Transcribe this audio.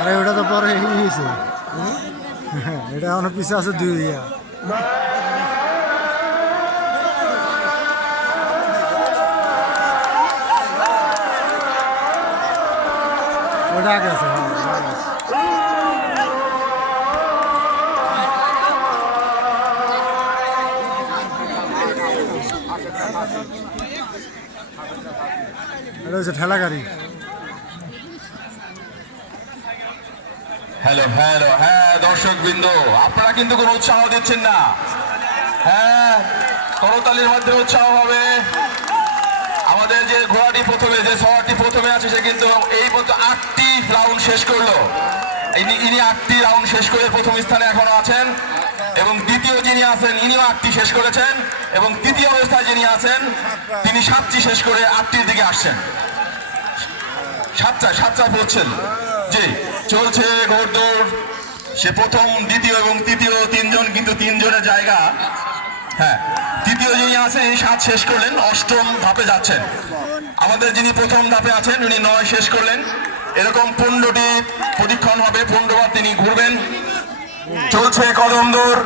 আরে ওটা তো পরে হয়েছে, এটা অনেক পিছিয়ে আছে দুই ইয়া। ওটা আগে আছে, হ্যাঁ এটা হচ্ছে ঠেলা গাড়ি। হ্যালো হ্যালো, হ্যাঁ দর্শক বৃন্দ, আপনারা কিন্তু কোনো উৎসাহ দিচ্ছেন না। হ্যাঁ, করতালির মধ্যে উৎসাহ হবে। আমাদের যে ঘোড়াটি প্রথমে, যে সওয়ারটি প্রথমে আছে, সে কিন্তু এই পর্যন্ত 8টি রাউন্ড শেষ করলো। ইনি 8টি রাউন্ড শেষ করে প্রথম স্থানে এখনো আছেন, এবং দ্বিতীয় যিনি আছেন ইনিও 8টি শেষ করেছেন, এবং তৃতীয় অবস্থায় যিনি আছেন তিনি 7টি শেষ করে 8টির দিকে আসছেন। 7টায় পড়ছেন। জি, চলছে ঘোড়দৌড়। সে প্রথম, দ্বিতীয় এবং তৃতীয় তিনজন, কিন্তু তিনজনের জায়গা। হ্যাঁ, তৃতীয় যিনি আছেন ইনি 7 শেষ করলেন, 8ম ধাপে যাচ্ছেন। আমাদের যিনি প্রথম ধাপে আছেন উনি 9 শেষ করলেন। এরকম 15টি প্রদক্ষিণ হবে, 15 বার তিনি ঘুরবেন। চলছে কদম দৌড়।